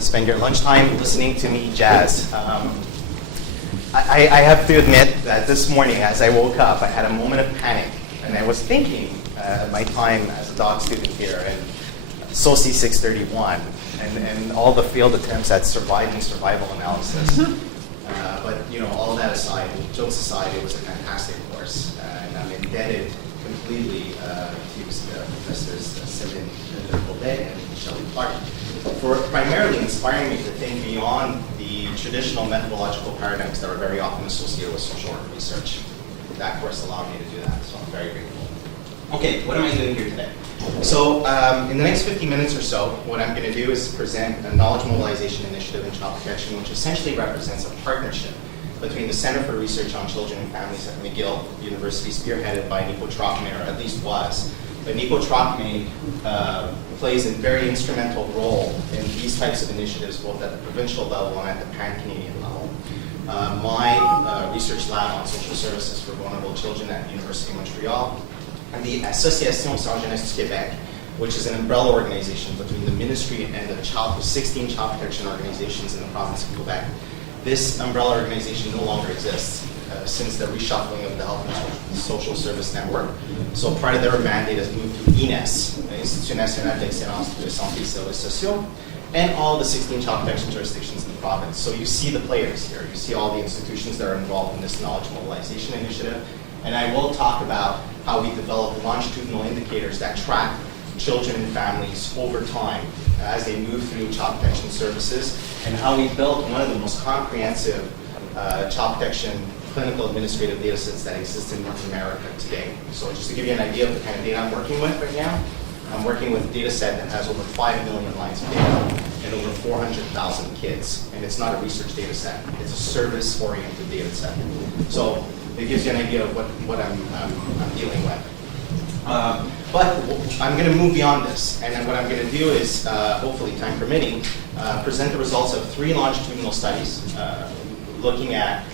spend your lunchtime listening to me jazz. I have to admit that this morning as I woke up, I had a moment of panic, and I was thinking my time as a doc student here and SOCI 631 and all the failed attempts at survival analysis. But all that aside, jokes aside, it was a fantastic course, and I'm indebted completely to Professors Sylvain UdeM and Shelley Clark for primarily inspiring me to think beyond the traditional methodological paradigms that are very often associated with social work research. That course allowed me to do that, so I'm very grateful. Okay, what am I doing here today? So in the next 50 minutes or so, what I'm going to do is present a knowledge mobilization initiative in child protection, which essentially represents a partnership between the Center for Research on Children and Families at McGill University, spearheaded by Nico Trocmé, or at least was. But Nico Trocmé plays a very instrumental role in these types of initiatives, both at the provincial level and at the pan-Canadian level. My research lab on social services for vulnerable children at the University of Montreal, and the Association Sans Jeunesse du Québec, which is an umbrella organization between the ministry and the 16 child protection organizations in the province of Quebec. This umbrella organization no longer exists since the reshuffling of the Health and Social Service Network. So part of their mandate has moved to INES, Institut National d'Excellence de Santé et Services Sociaux, and all the 16 child protection jurisdictions in the province. So you see the players here. You see all the institutions that are involved in this knowledge mobilization initiative. And I will talk about how we develop longitudinal indicators that track children and families over time as they move through child protection services, and how we built one of the most comprehensive child protection clinical administrative data sets that exist in North America today. So just to give you an idea of the kind of data I'm working with right now, I'm working with a data set that has over 5 million lines of data and over 400,000 kids. And it's not a research data set, it's a service-oriented data set. So it gives you an idea of what I'm dealing with. But I'm going to move beyond this, and then what I'm going to do is, hopefully time permitting, present the results of 3 longitudinal studies looking at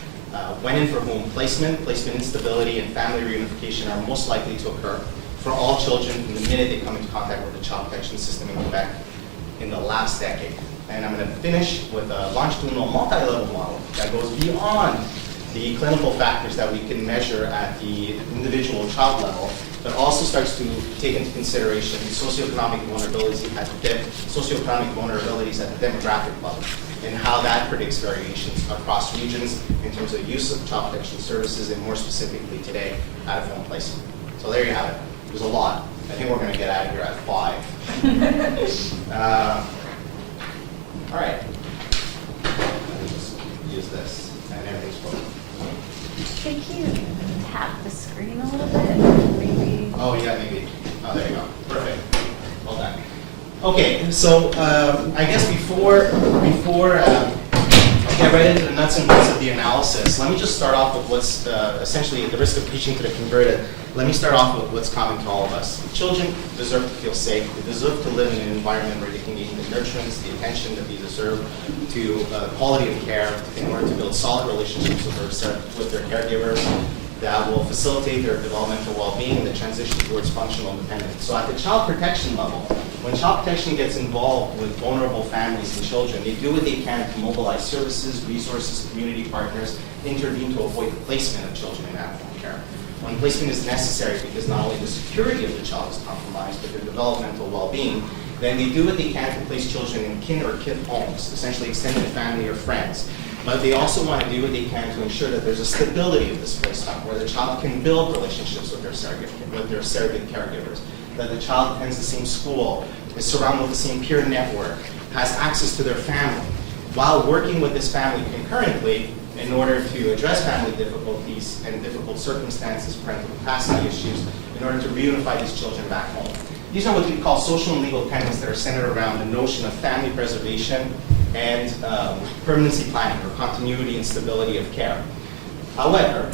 when and for whom placement instability, and family reunification are most likely to occur for all children from the minute they come into contact with the child protection system in Quebec in the last decade. And I'm going to finish with a longitudinal multi-level model that goes beyond the clinical factors that we can measure at the individual child level, but also starts to take into consideration socioeconomic vulnerabilities at the demographic level, and how that predicts variations across regions in terms of use of child protection services, and more specifically today, out-of-home placement. So there you have it. There's a lot. I think we're going to get out of here at 5. All right. Let me just use this, and everything's broken. Could you tap the screen a little bit, maybe? Oh yeah, maybe. Oh, there you go. Perfect. Well done. Okay, so I guess before I get right into the nuts and bolts of the analysis, let me just start off with what's essentially, at the risk of preaching to the converted, let me start off with what's common to all of us. Children deserve to feel safe. They deserve to live in an environment where they can gain the nurturance, the attention that they deserve, to quality of care in order to build solid relationships with their caregivers that will facilitate their developmental well-being and the transition towards functional independence. So at the child protection level, when child protection gets involved with vulnerable families and children, they do what they can to mobilize services, resources, community partners, intervene to avoid the placement of children in at-home care. When placement is necessary because not only the security of the child is compromised, but their developmental well-being, then they do what they can to place children in kin or kith homes, essentially extended family or friends. But they also want to do what they can to ensure that there's a stability of this placement, where the child can build relationships with their surrogate caregivers, that the child attends the same school, is surrounded with the same peer network, has access to their family, while working with this family concurrently in order to address family difficulties and difficult circumstances, parental capacity issues, in order to reunify these children back home. These are what we call social and legal tenets that are centered around the notion of family preservation and permanency planning, or continuity and stability of care. However,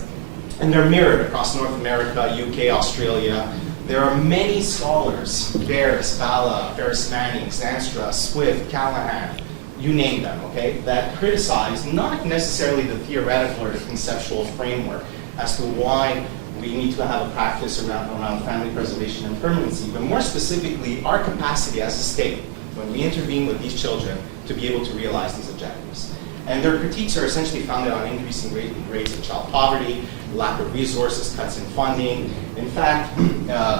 and they're mirrored across North America, UK, Australia, there are many scholars, Bears, Bala, Ferris Manning, Zanstra, Swift, Callahan, you name them, okay, that criticize not necessarily the theoretical or the conceptual framework as to why we need to have a practice around family preservation and permanency, but more specifically, our capacity as a state when we intervene with these children to be able to realize these objectives. And their critiques are essentially founded on increasing rates of child poverty, lack of resources, cuts in funding. In fact,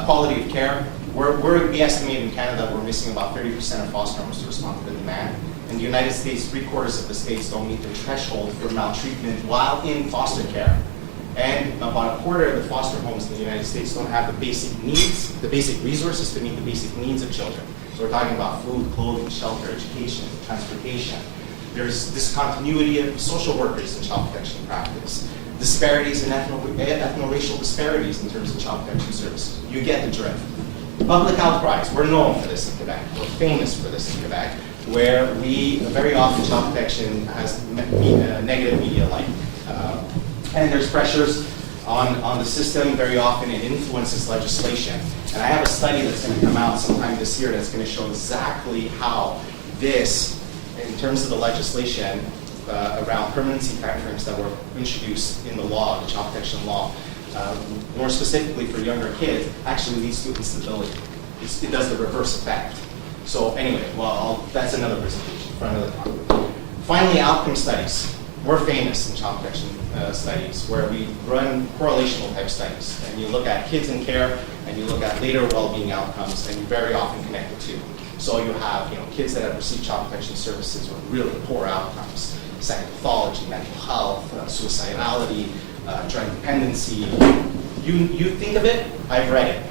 quality of care, we estimate in Canada we're missing about 30% of foster homes to respond to the demand. In the United States, 3/4 of the states don't meet the threshold for maltreatment while in foster care. And about 1/4 of the foster homes in the United States don't have the basic needs, the basic resources to meet the basic needs of children. So we're talking about food, clothing, shelter, education, transportation. There's discontinuity of social workers in child protection practice, disparities in ethno-racial disparities in terms of child protection services. You get the drift. Public outcries, we're known for this in Quebec. We're famous for this in Quebec, where we, very often child protection has negative media light. And there's pressures on the system. Very often it influences legislation. And I have a study that's going to come out sometime this year that's going to show exactly how this, in terms of the legislation around permanency timeframes that were introduced in the law, the child protection law, more specifically for younger kids, actually leads to instability. It does the reverse effect. So anyway, well, that's another presentation for another time. Finally, outcome studies. We're famous in child protection studies where we run correlational type studies. And you look at kids in care and you look at later well-being outcomes, and you very often connect the two. So you have kids that have received child protection services with really poor outcomes, psychopathology, mental health, suicidality, drug dependency. You think of it, I've read it.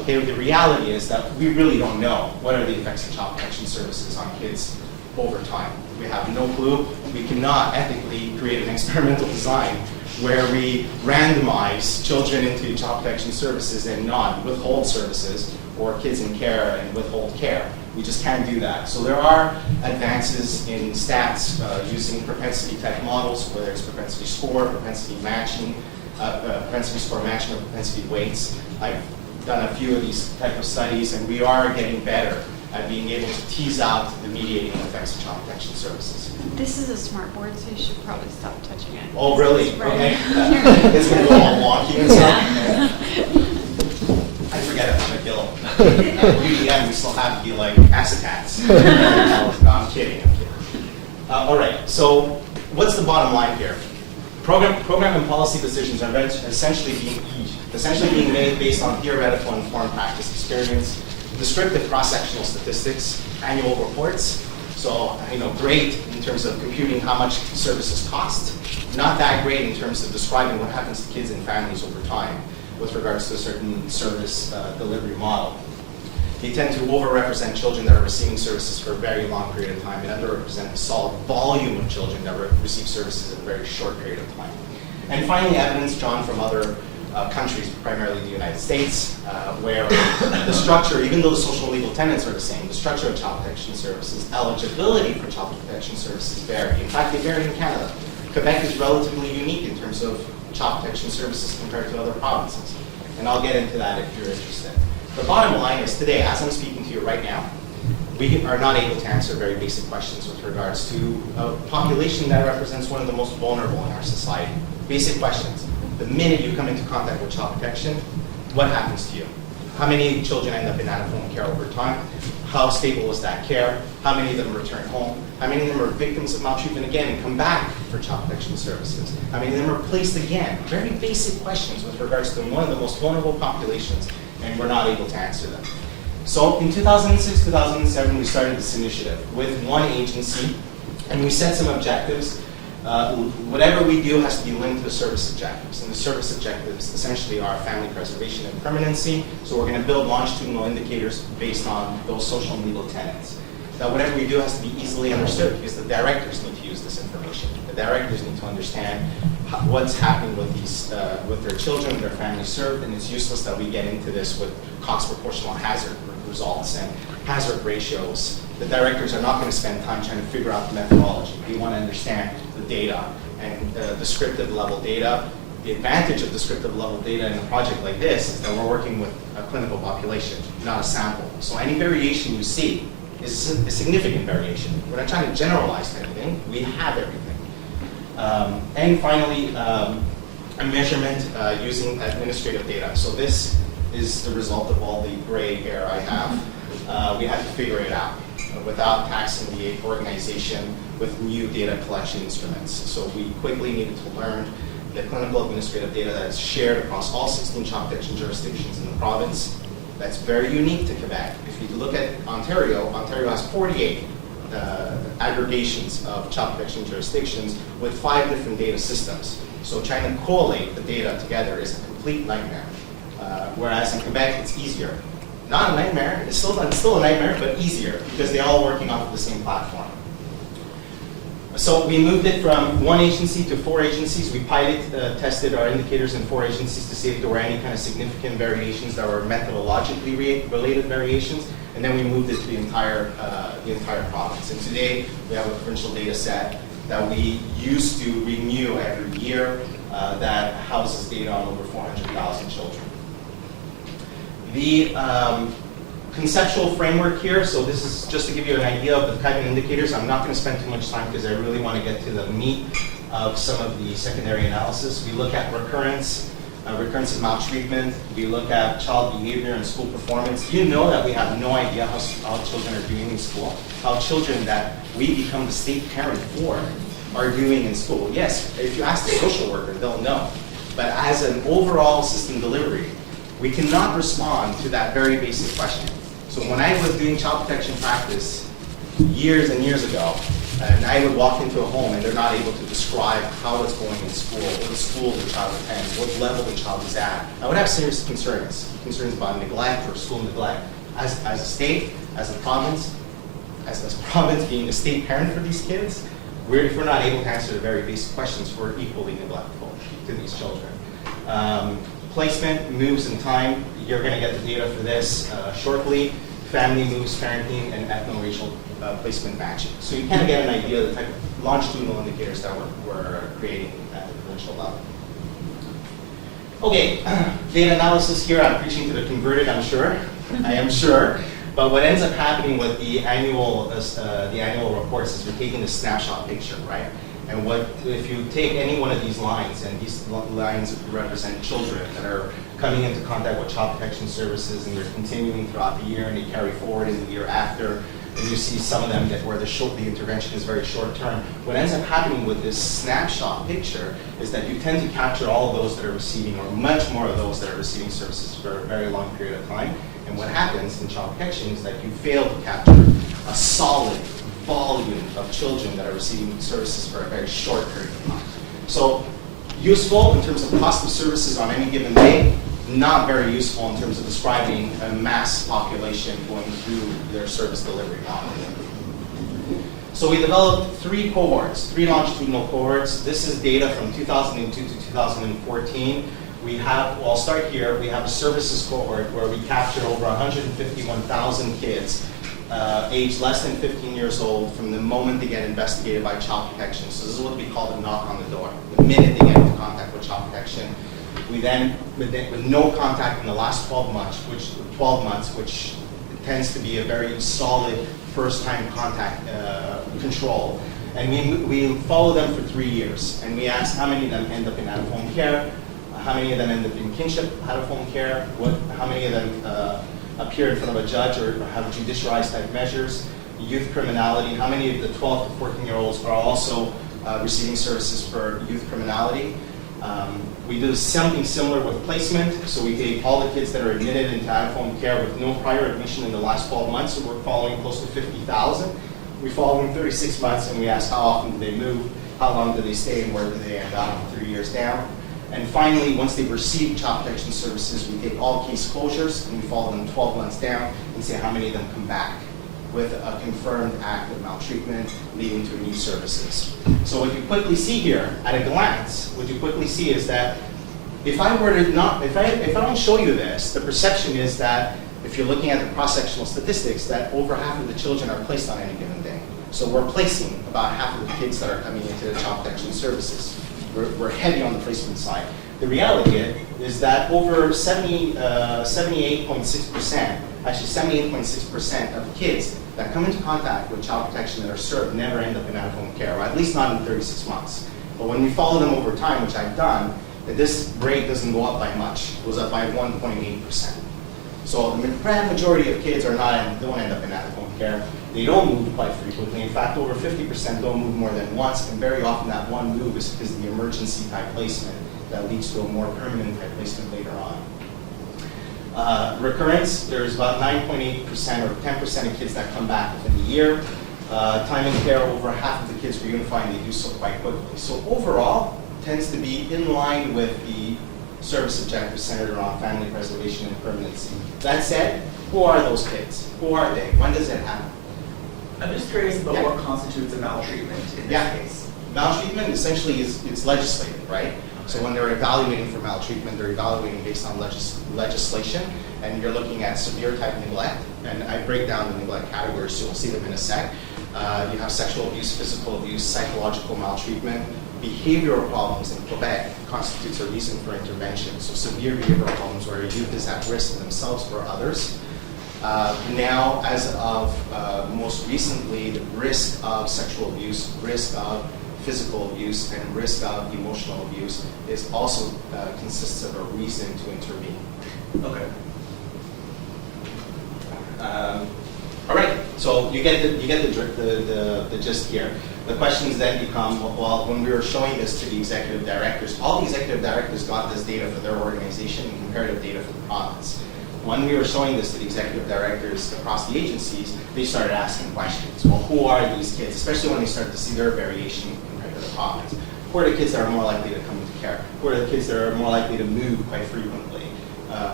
Okay, the reality is that we really don't know what are the effects of child protection services on kids over time. We have no clue. We cannot ethically create an experimental design where we randomize children into child protection services and not withhold services, or kids in care and withhold care. We just can't do that. So there are advances in stats using propensity type models, whether it's propensity score, propensity matching, propensity score matching, or propensity weights. I've done a few of these type of studies, and we are getting better at being able to tease out the mediating effects of child protection services. This is a smart board, so you should probably stop touching it. Oh, really? It's right. Okay. It's going to go all wonky and stuff. I forget it, McGill. UdeM, we still have to be like acetates. No, I'm kidding. All right, so what's the bottom line here? Program and policy decisions are essentially being made based on theoretical informed practice experience, descriptive cross-sectional statistics, annual reports. So, great in terms of computing how much services cost, not that great in terms of describing what happens to kids and families over time with regards to a certain service delivery model. They tend to overrepresent children that are receiving services for a very long period of time and underrepresent a solid volume of children that receive services in a very short period of time. And finally, evidence drawn from other countries, primarily the United States, where the structure, even though the social and legal tenets are the same, the structure of child protection services, eligibility for child protection services vary. In fact, they vary in Canada. Quebec is relatively unique in terms of child protection services compared to other provinces. And I'll get into that if you're interested. The bottom line is today, as I'm speaking to you right now, we are not able to answer very basic questions with regards to a population that represents one of the most vulnerable in our society. Basic questions. The minute you come into contact with child protection, what happens to you? How many children end up in out-of-home care over time? How stable is that care? How many of them return home? How many of them are victims of maltreatment again and come back for child protection services? How many of them are placed again? Very basic questions with regards to one of the most vulnerable populations, and we're not able to answer them. So in 2006, 2007, we started this initiative with one agency, and we set some objectives. Whatever we do has to be linked to the service objectives, and the service objectives essentially are family preservation and permanency. So we're going to build longitudinal indicators based on those social and legal tenets. That whatever we do has to be easily understood, because the directors need to use this information. The directors need to understand what's happening with these, with their children, their families served, and it's useless that we get into this with Cox proportional hazard results and hazard ratios. The directors are not going to spend time trying to figure out the methodology. They want to understand the data and descriptive level data. The advantage of descriptive level data in a project like this is that we're working with a clinical population, not a sample. So any variation you see is a significant variation. We're not trying to generalize anything. We have everything. And finally, a measurement using administrative data. So this is the result of all the gray hair I have. We had to figure it out. without taxing the organization with new data collection instruments. So we quickly needed to learn the clinical administrative data that is shared across all 16 child protection jurisdictions in the province. That's very unique to Quebec. If you look at Ontario, Ontario has 48 aggregations of child protection jurisdictions with 5 different data systems. So trying to collate the data together is a complete nightmare. Whereas in Quebec, it's easier. Not a nightmare, it's still a nightmare, but easier because they're all working off of the same platform. So we moved it from 1 agency to 4 agencies. We tested our indicators in 4 agencies to see if there were any kind of significant variations that were methodologically related variations, and then we moved it to the entire province. And today we have a provincial data set that we use to renew every year that houses data on over 400,000 children. The conceptual framework here, so this is just to give you an idea of the type of indicators. I'm not going to spend too much time because I really want to get to the meat of some of the secondary analysis. We look at recurrence of maltreatment. We look at child behavior and school performance. You know that we have no idea how children are doing in school, how children that we become the state parent for are doing in school. Yes, if you ask the social worker, they'll know. But as an overall system delivery, we cannot respond to that very basic question. So when I was doing child protection practice years and years ago, and I would walk into a home and they're not able to describe how it's going in school, what school the child attends, what level the child is at, I would have serious concerns about neglect or school neglect. As a state, as a province being a state parent for these kids, if we're not able to answer the very basic questions, we're equally neglectful to these children. Placement, moves in time. You're going to get the data for this shortly. Family moves, parenting, and ethno-racial placement matching. So you kind of get an idea of the type of longitudinal indicators that we're creating at the provincial level. Okay, data analysis here. I'm preaching to the converted, I'm sure. I am sure. But what ends up happening with the annual reports is we're taking a snapshot picture, right? And if you take any one of these lines, and these lines represent children that are coming into contact with child protection services, and they're continuing throughout the year, and they carry forward in the year after, and you see some of them where the intervention is very short term. What ends up happening with this snapshot picture is that you tend to capture all of those that are receiving, or much more of those that are receiving services for a very long period of time. And what happens in child protection is that you fail to capture a solid volume of children that are receiving services for a very short period of time. So useful in terms of cost of services on any given day, not very useful in terms of describing a mass population going through their service delivery model. So we developed 3 longitudinal cohorts. This is data from 2002 to 2014. I'll start here. We have a services cohort where we captured over 151,000 kids aged less than 15 years old from the moment they get investigated by child protection. So this is what we call the knock on the door. The minute they get into contact with child protection, we then, with no contact in the last 12 months, which tends to be a very solid first-time contact control, and we follow them for 3 years, and we ask how many of them end up in out-of-home care, how many of them end up in kinship out-of-home care, how many of them appear in front of a judge or have judicialized type measures, youth criminality, how many of the 12 to 14-year-olds are also receiving services for youth criminality. We do something similar with placement, so we take all the kids that are admitted into out-of-home care with no prior admission in the last 12 months, so we're following close to 50,000. We follow them 36 months and we ask how often do they move, how long do they stay, and where do they end up 3 years down. And finally, once they've received child protection services, we take all case closures and we follow them 12 months down and see how many of them come back with a confirmed act of maltreatment leading to new services. So what you quickly see here, at a glance, what you quickly see is that if I don't show you this, the perception is that if you're looking at the cross-sectional statistics, that over half of the children are placed on any given day. So we're placing about half of the kids that are coming into the child protection services. We're heavy on the placement side. The reality is that over 78.6%, actually 78.6% of kids that come into contact with child protection that are served never end up in out-of-home care, or at least not in 36 months. But when we follow them over time, which I've done, this rate doesn't go up by much. It goes up by 1.8%. So the grand majority of kids don't end up in at-home care. They don't move quite frequently. In fact, over 50% don't move more than once, and very often that one move is because of the emergency type placement that leads to a more permanent type placement later on. Recurrence, there's about 9.8% or 10% of kids that come back within the year. Time in care, over half of the kids reunify, and they do so quite quickly. So overall, tends to be in line with the service objectives centered around family preservation and permanency. That said, who are those kids? Who are they? When does it happen? I'm just curious about what constitutes a maltreatment in this case. Maltreatment essentially it's legislated, right? So when they're evaluating for maltreatment, they're evaluating based on legislation, and you're looking at severe type neglect, and I break down the neglect categories, so we'll see them in a sec. You have sexual abuse, physical abuse, psychological maltreatment. Behavioral problems in Quebec constitutes a reason for intervention. So severe behavioral problems where a youth is at risk to themselves or others. Now, as of most recently, the risk of sexual abuse, risk of physical abuse, and risk of emotional abuse is also consists of a reason to intervene. Okay. All right. So you get the gist here. The questions then become, well, when we were showing this to the executive directors, all the executive directors got this data for their organization and comparative data for the province. When we were showing this to the executive directors across the agencies, they started asking questions. Well, who are these kids? Especially when they started to see their variation compared to the province. Who are the kids that are more likely to come into care? Who are the kids that are more likely to move quite frequently?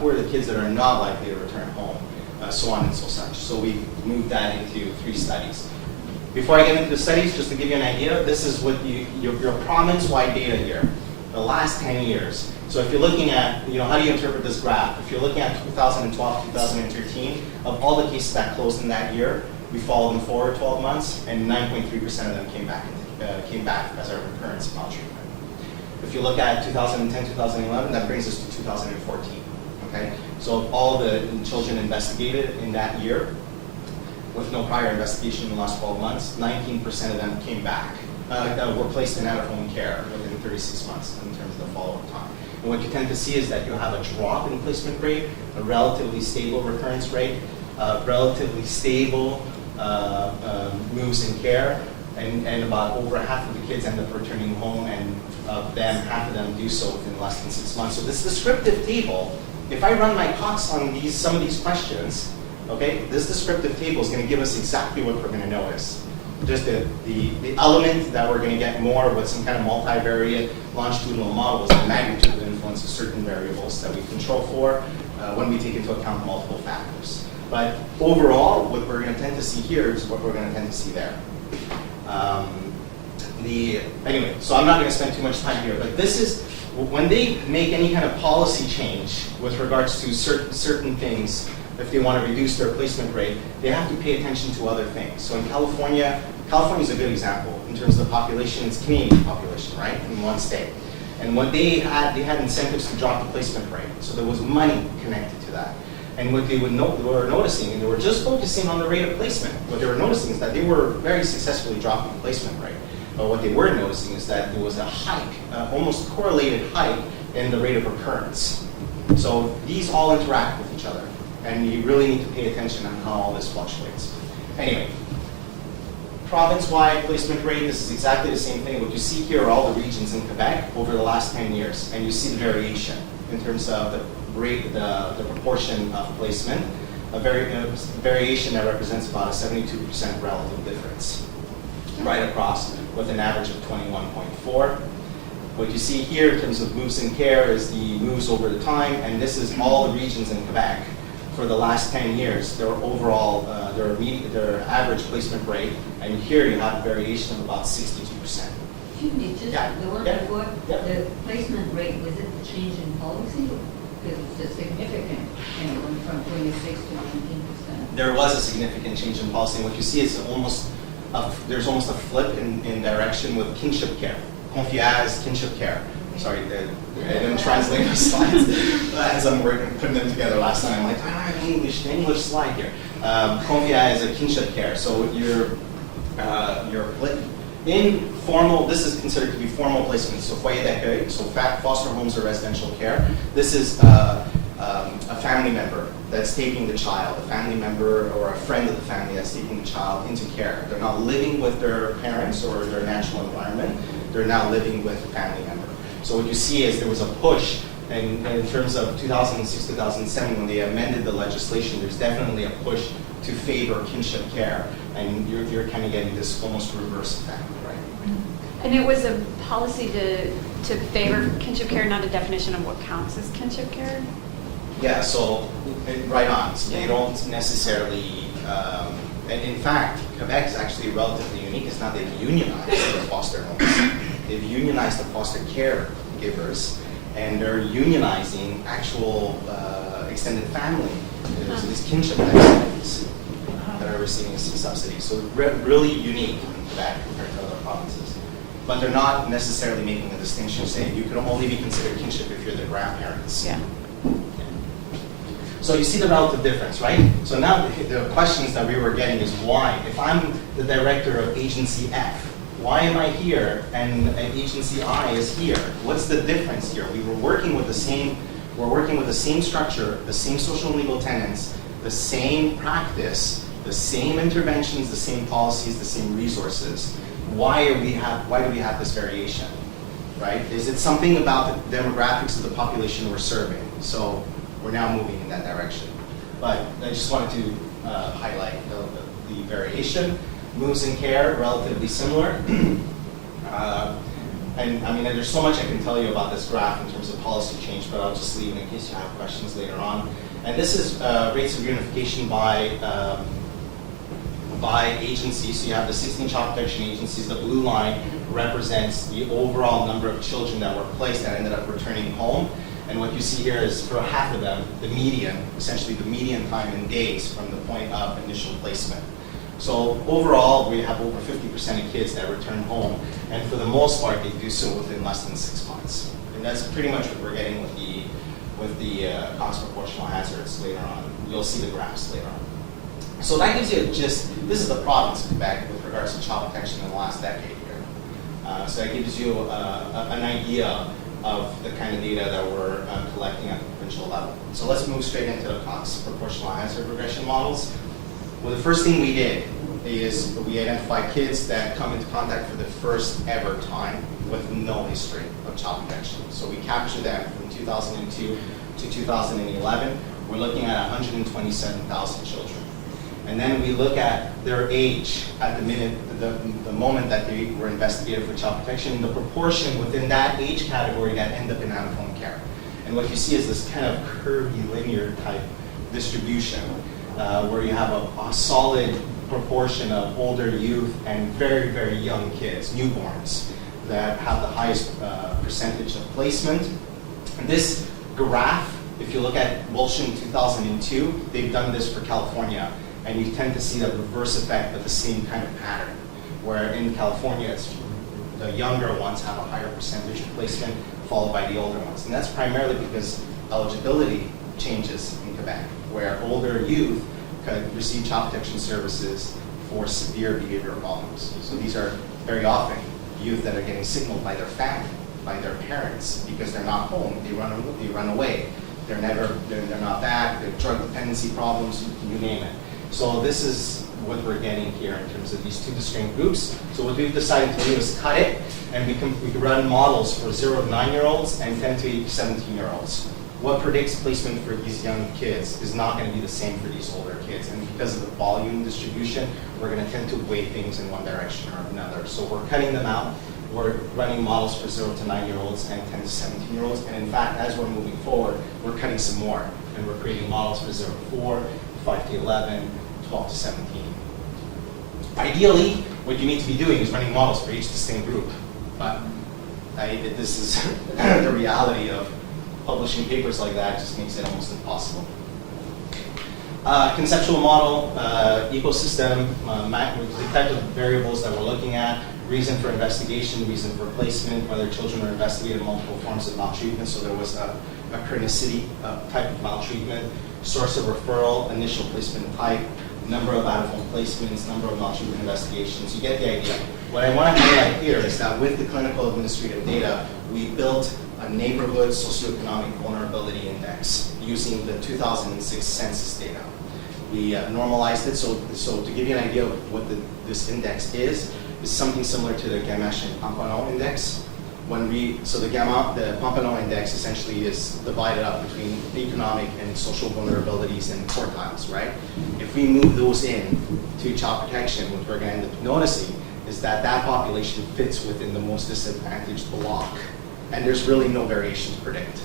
Who are the kids that are not likely to return home? So on and so such. So we moved that into 3 studies. Before I get into the studies, just to give you an idea, this is what your province-wide data here, the last 10 years. So if you're looking at, how do you interpret this graph? If you're looking at 2012, 2013, of all the cases that closed in that year, we followed them forward 12 months, and 9.3% of them came back as a recurrence of maltreatment. If you look at 2010, 2011, that brings us to 2014. Okay, so of all the children investigated in that year, with no prior investigation in the last 12 months, 19% of them came back, were placed in out-of-home care within 36 months in terms of the follow-up time. And what you tend to see is that you'll have a drop in placement rate, a relatively stable recurrence rate, relatively stable moves in care, and about over half of the kids end up returning home, and of them, half of them do so within less than 6 months. So this descriptive table, if I run my Cox on some of these questions, okay, this descriptive table is going to give us exactly what we're going to notice. Just the element that we're going to get more with some kind of multivariate longitudinal model is the magnitude of influence of certain variables that we control for when we take into account multiple factors. But overall, what we're going to tend to see here is what we're going to tend to see there. Anyway, so I'm not going to spend too much time here, but this is when they make any kind of policy change with regards to certain things. If they want to reduce their placement rate, they have to pay attention to other things. So in California is a good example in terms of the population. It's Canadian population, right, in one state. And what they had incentives to drop the placement rate. So there was money connected to that. And what they were noticing, and they were just focusing on the rate of placement. What they were noticing is that they were very successfully dropping the placement rate. But what they were noticing is that there was a hike, almost correlated hike in the rate of recurrence. So these all interact with each other. And you really need to pay attention on how all this fluctuates. Anyway, province-wide placement rate, this is exactly the same thing. What you see here are all the regions in Quebec over the last 10 years. And you see the variation in terms of the rate, the proportion of placement, a variation that represents about a 72% relative difference right across with an average of 21.4. What you see here in terms of moves in care is the moves over the time, and this is all the regions in Quebec. For the last 10 years, their overall, their average placement rate, and here you have a variation of about 62%. Excuse me, just the one before, the placement rate, was it the change in policy? Because it's a significant, went from 26 to 19%. There was a significant change in policy, and what you see is there's almost a flip in direction with kinship care. Confiance, kinship care. Sorry, I didn't translate the slides as I'm putting them together last time. I'm like, the English slide here. Confiance is a kinship care. So you're in formal, this is considered to be formal placement. So foyer d'accueil, so foster homes or residential care. This is a family member that's taking the child, a family member or a friend of the family that's taking the child into care. They're not living with their parents or their natural environment. They're now living with a family member. So what you see is there was a push in terms of 2006, 2007, when they amended the legislation, there's definitely a push to favor kinship care. And you're kind of getting this almost reverse effect, right? And it was a policy to favor kinship care, not a definition of what counts as kinship care? Yeah, so right on. So they don't necessarily, and in fact, Quebec is actually relatively unique. It's not they've unionized the foster homes. They've unionized the foster care givers, and they're unionizing actual extended family. So these kinship activities that are receiving subsidies. So really unique in Quebec compared to other provinces. But they're not necessarily making a distinction saying you can only be considered kinship if you're the grandparents. Yeah. So you see the relative difference, right? So now the questions that we were getting is why? If I'm the director of agency F, why am I here and agency I is here? What's the difference here? We're working with the same structure, the same social and legal tenets, the same practice, the same interventions, the same policies, the same resources. Why do we have this variation, right? Is it something about the demographics of the population we're serving? So we're now moving in that direction. But I just wanted to highlight the variation. Moves in care, relatively similar. And I mean, there's so much I can tell you about this graph in terms of policy change, but I'll just leave it in case you have questions later on. And this is rates of reunification by agency. So you have the 16 child protection agencies. The blue line represents the overall number of children that were placed that ended up returning home. And what you see here is for half of them, the median, essentially the median time in days from the point of initial placement. So overall, we have over 50% of kids that return home, and for the most part, they do so within less than 6 months. And that's pretty much what we're getting with the cost proportional hazards later on. You'll see the graphs later on. So that gives you this is the province of Quebec with regards to child protection in the last decade here. So that gives you an idea of the kind of data that we're collecting at the provincial level. So let's move straight into the cost proportional hazard regression models. Well, the first thing we did is we identified kids that come into contact for the first ever time with no history of child protection. So we captured them from 2002 to 2011. We're looking at 127,000 children. And then we look at their age at the moment that they were investigated for child protection, the proportion within that age category that end up in out-of-home care. And what you see is this kind of curvy linear type distribution where you have a solid proportion of older youth and very, very young kids, newborns, that have the highest percentage of placement. And this graph, if you look at Walsh in 2002, they've done this for California. And you tend to see the reverse effect of the same kind of pattern, where in California, the younger ones have a higher percentage of placement, followed by the older ones. And that's primarily because eligibility changes in Quebec, where older youth could receive child protection services for severe behavioral problems. So these are very often youth that are getting signaled by their family, by their parents, because they're not home, they run away. They're not back, they have drug dependency problems, you name it. So this is what we're getting here in terms of these two distinct groups. So what we've decided to do is cut it, and we can run models for 0 to 9-year-olds and 10 to 17-year-olds. What predicts placement for these young kids is not going to be the same for these older kids. And because of the volume distribution, we're going to tend to weigh things in one direction or another. So we're cutting them out. We're running models for 0 to 9-year-olds and 10 to 17-year-olds. And in fact, as we're moving forward, we're cutting some more. And we're creating models for 0 to 4, 5 to 11, 12 to 17. Ideally, what you need to be doing is running models for each distinct group. But this is the reality of publishing papers like that. It just makes it almost impossible. Conceptual model, ecosystem, the type of variables that we're looking at, reason for investigation, reason for placement, whether children are investigated multiple forms of maltreatment, so there was a chronicity type of maltreatment, source of referral, initial placement type, number of out-of-home placements, number of maltreatment investigations. You get the idea. What I want to highlight here is that with the clinical administrative data, we built a neighborhood socioeconomic vulnerability index using the 2006 census data. We normalized it, so to give you an idea of what this index is something similar to the Gamache and Pompano index. The Pompano index essentially is divided up between economic and social vulnerabilities and quartiles, right? If we move those in to child protection, what we're going to end up noticing is that population fits within the most disadvantaged block, and there's really no variation to predict.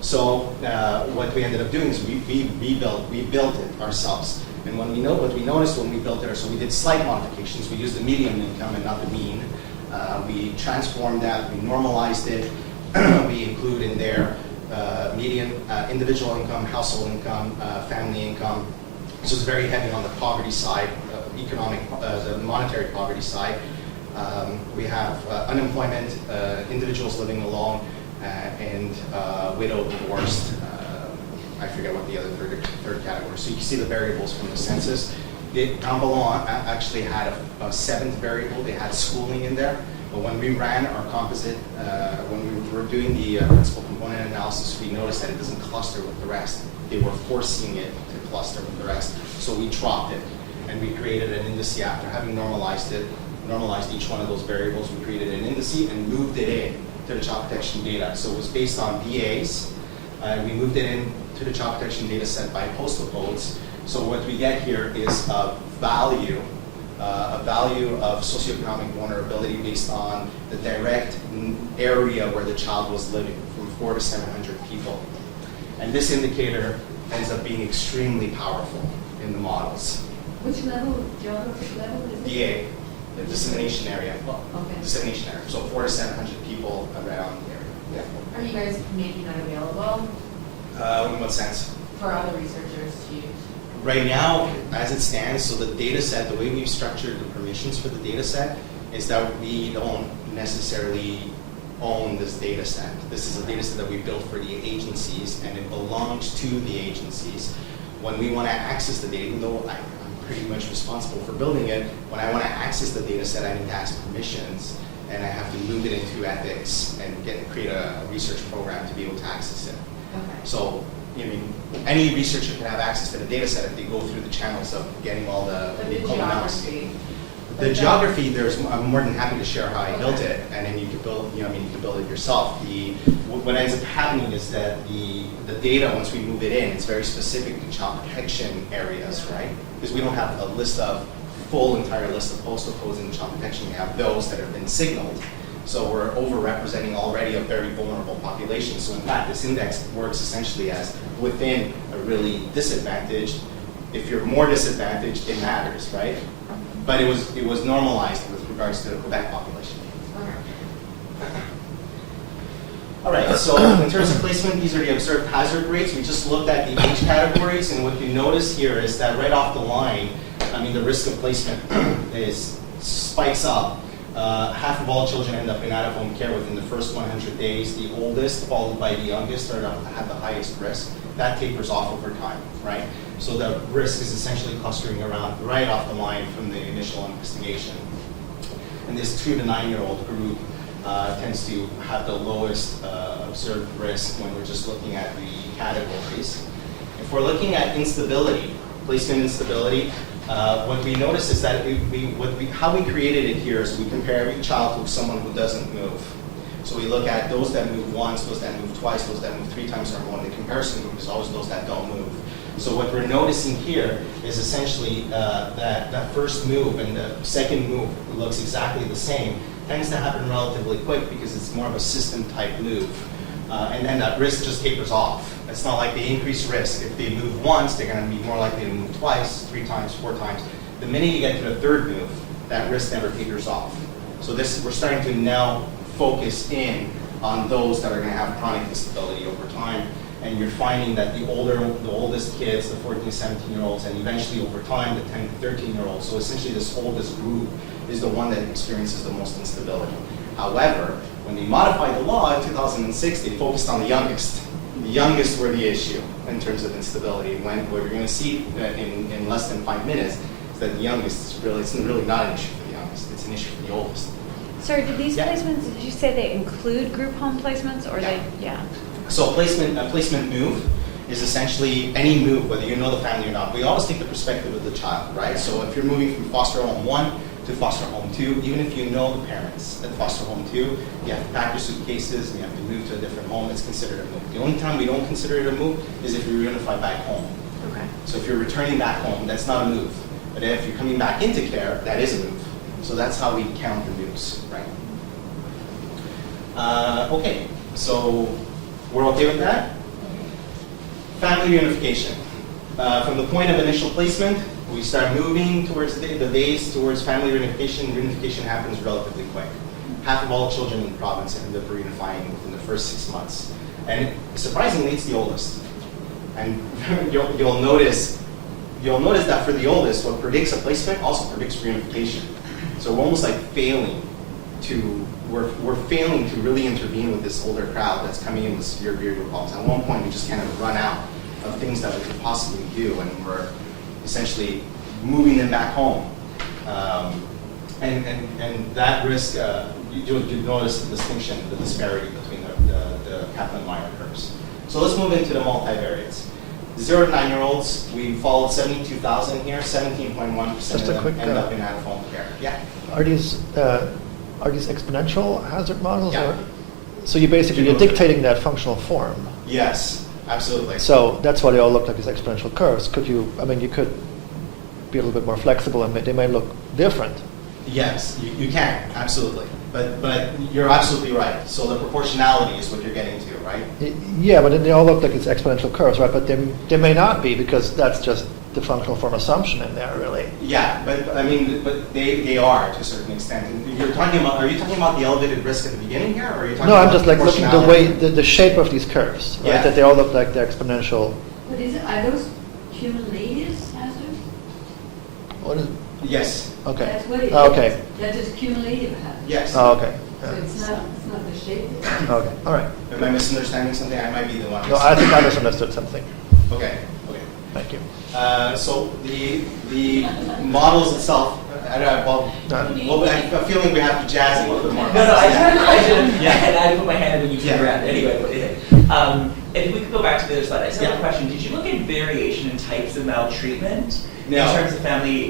So what we ended up doing is we built it ourselves. And what we noticed when we built it, so we did slight modifications. We used the median income and not the mean. We transformed that, we normalized it. We include in there median individual income, household income, family income. So it's very heavy on the poverty side, the monetary poverty side. We have unemployment, individuals living alone, and widowed, divorced. I forget what the other third category. So you can see the variables from the census. Down below actually had a seventh variable. They had schooling in there. But when we ran our composite, when we were doing the principal component analysis, we noticed that it doesn't cluster with the rest. They were forcing it to cluster with the rest. So we dropped it, and we created an indice after having normalized each one of those variables. We created an indice and moved it in to the child protection data. So it was based on VAs. We moved it in to the child protection data set by postal codes. So what we get here is a value of socioeconomic vulnerability based on the direct area where the child was living, from 400 to 700 people. And this indicator ends up being extremely powerful in the models. Which level, geographic level is it? DA, the dissemination area. Okay. Dissemination area. So 400 to 700 people around the area. Are you guys making that available In what sense? for other researchers to use? Right now, as it stands, so the data set, the way we've structured the permissions for the data set is that we don't necessarily own this data set. This is a data set that we built for the agencies, and it belongs to the agencies. When we want to access the data, even though I'm pretty much responsible for building it, when I want to access the data set, I need to ask permissions, and I have to move it into ethics and create a research program to be able to access it. Okay. So, I mean, any researcher can have access to the data set if they go through the channels of getting all the But the analysis. geography. The geography, I'm more than happy to share how I built it, and then you can build, you can build it yourself. What ends up happening is that the data, once we move it in, it's very specific to child protection areas, right? Because we don't have a entire list of postal codes in child protection. We have those that have been signaled. So we're overrepresenting already a very vulnerable population. So in fact, this index works essentially as within a really disadvantaged. If you're more disadvantaged, it matters, right? But it was normalized with regards to the Quebec population. Okay. All right, so in terms of placement, these are the observed hazard rates. We just looked at the age categories, and what you notice here is that right off the line, the risk of placement spikes up. Half of all children end up in out-of-home care within the first 100 days. The oldest, followed by the youngest, have the highest risk. That tapers off over time, right? So the risk is essentially clustering around right off the line from the initial investigation. And this 2 to 9-year-old group tends to have the lowest observed risk when we're just looking at the categories. If we're looking at instability, placement instability, what we notice is that how we created it here is we compare every child to someone who doesn't move. So we look at those that move once, those that move twice, those that move 3 times or more. The comparison group is always those that don't move. So what we're noticing here is essentially that first move and the second move looks exactly the same, tends to happen relatively quick because it's more of a system type move. And then that risk just tapers off. It's not like they increase risk. If they move once, they're going to be more likely to move twice, 3 times, 4 times. The minute you get to the third move, that risk never tapers off. So we're starting to now focus in on those that are going to have chronic disability over time. And you're finding that the oldest kids, the 14 to 17-year-olds, and eventually over time, the 10 to 13-year-olds, so essentially this oldest group is the one that experiences the most instability. However, when they modified the law in 2006, they focused on the youngest. The youngest were the issue in terms of instability. What you're going to see in less than 5 minutes is that the youngest it's really not an issue for the youngest. youngest. It's an issue for the oldest. Sorry, did these Yeah. placements, did you say they include group home placements or Yeah. yeah? So a placement move is essentially any move, whether you know the family or not. We always take the perspective of the child, right? So if you're moving from foster home 1 to foster home 2, even if you know the parents at foster home 2, you have to pack your suitcases and you have to move to a different home. It's considered a move. The only time we don't consider it a move is if you're reunified back home. Okay. So if you're returning back home, that's not a move. But if you're coming back into care, that is a move. So that's how we count the moves, right? Okay, so we're okay with that? Family reunification. From the point of initial placement, we start moving towards the days towards family reunification. Reunification happens relatively quick. Half of all children in the province end up reunifying within the first 6 months. And surprisingly, it's the oldest. And you'll notice that for the oldest, what predicts a placement also predicts reunification. So we're almost like failing to really intervene with this older crowd that's coming in with severe behavioral problems. At one point, we just kind of run out of things that we could possibly do, and we're essentially moving them back home. And that risk, you notice the distinction, the disparity between the Kaplan-Meier curves. So let's move into the multivariates. 0 to 9-year-olds, we followed 72,000 here, 17.1% of them end up in out-of-home care. Yeah? Are these exponential hazard models? Yeah. Or, so you're dictating that functional form. Yes, absolutely. So that's why they all look like these exponential curves. You could be a little bit more flexible and they may look different. Yes, you can, absolutely. But you're absolutely right. So the proportionality is what you're getting to, right? Yeah, but then they all look like it's exponential curves, right? But they may not be, because that's just the functional form assumption in there, really. Yeah, but they are to a certain extent. And are you talking about the elevated risk at the beginning here, or are you talking No, about I'm just like looking at the way, proportionality? the shape of these curves, right? Yeah. That they all look like they're exponential. But are those cumulative hazards? What is? Yes. Okay. That's what it is. Okay. That is cumulative hazard. Yes. Oh, okay. So Yeah. it's not the shape. Okay. All right. Am I misunderstanding something? I might be the one. No, I think I misunderstood something. Okay. Thank you. So the models itself, I have a feeling we have to jazz a little bit more. No, I should. Yeah. And I put my hand in when you turn Yeah. around. Anyway, if we could go back to the other slide, I just have a question. Did you look at variation in types of maltreatment No. in terms of family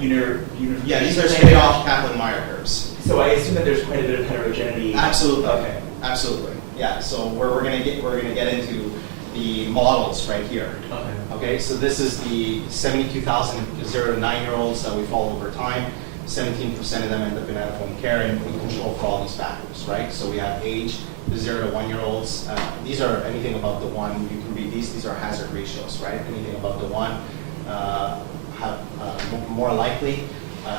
unification? Yeah, these are straight off Kaplan-Meier curves. So I assume that there's quite a bit of heterogeneity. Absolutely. Okay. Absolutely. Yeah. So we're gonna get into the models right here. Okay. Okay. So this is the 72,000 0 to 9-year-olds that we follow over time. 17% of them end up in out-of-home care, and we control for all these factors, right? So we have age, the 0 to 1-year-olds. These are anything above the 1. You can read these. These are hazard ratios, right? Anything above the 1 have more likely.